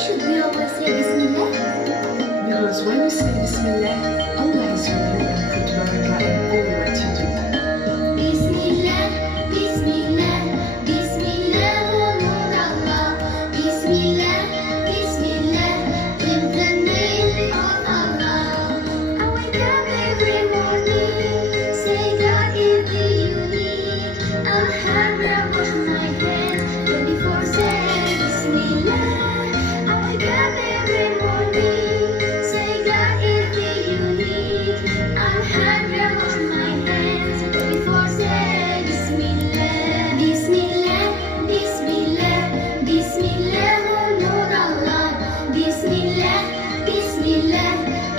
should we always say Bismillah? Because when you say Bismillah, Allah is with you and put barakah in all what you do. Bismillah, Bismillah, Bismillah, oh Lord Allah. Bismillah, Bismillah, in the name of Allah. I wake up every morning, say God is the unique. Alhamdulillah, wash my hands, but before saying Bismillah. I wake up every morning, say God is the unique. Alhamdulillah, wash my hands, but before saying Bismillah. Bismillah, Bismillah, Bismillah, oh Lord Allah. Bismillah, Bismillah,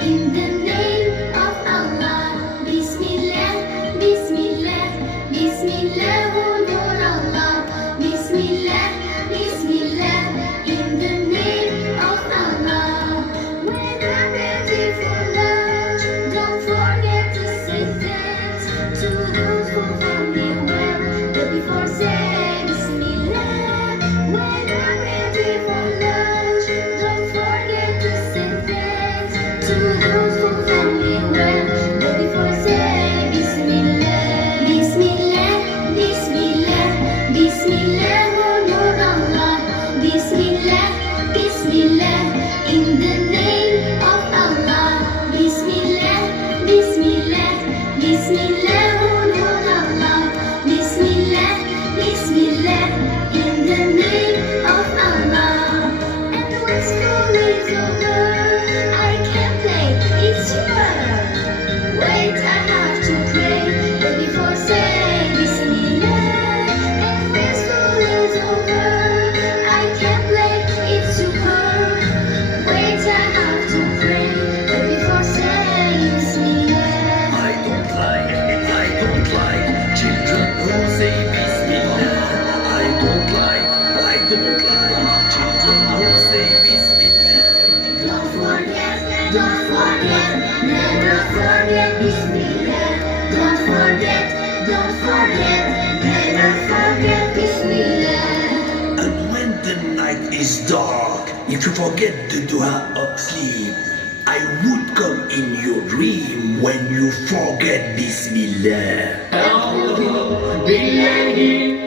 in the name of Allah. Bismillah, Bismillah, Bismillah, oh Lord Allah. Bismillah, Bismillah, in the name of Allah. When I'm ready for lunch, don't forget to say thanks to those who found me well. But before saying Bismillah, when I'm ready for lunch, don't forget to say thanks to those who found me well. But before saying Bismillah, Bismillah, Bismillah, Bismillah, oh Lord Allah. Bismillah, Bismillah, in the name of Allah. Bismillah, Bismillah, Bismillah, oh Lord Allah. Bismillah, Bismillah, in the name of Allah. And when school is over, I can play, it's your wait, I have to pray, but before saying Bismillah. And when school is over, I can play, it's superb. Wait, I have to pray, but before saying Bismillah. I don't like children who say Bismillah. I don't like children who say Bismillah. Don't forget, never forget Bismillah. Don't forget, never forget Bismillah. And when the night is dark, if you forget the dua of sleep, I would come in your dream when you forget Bismillah. أعوذ بالله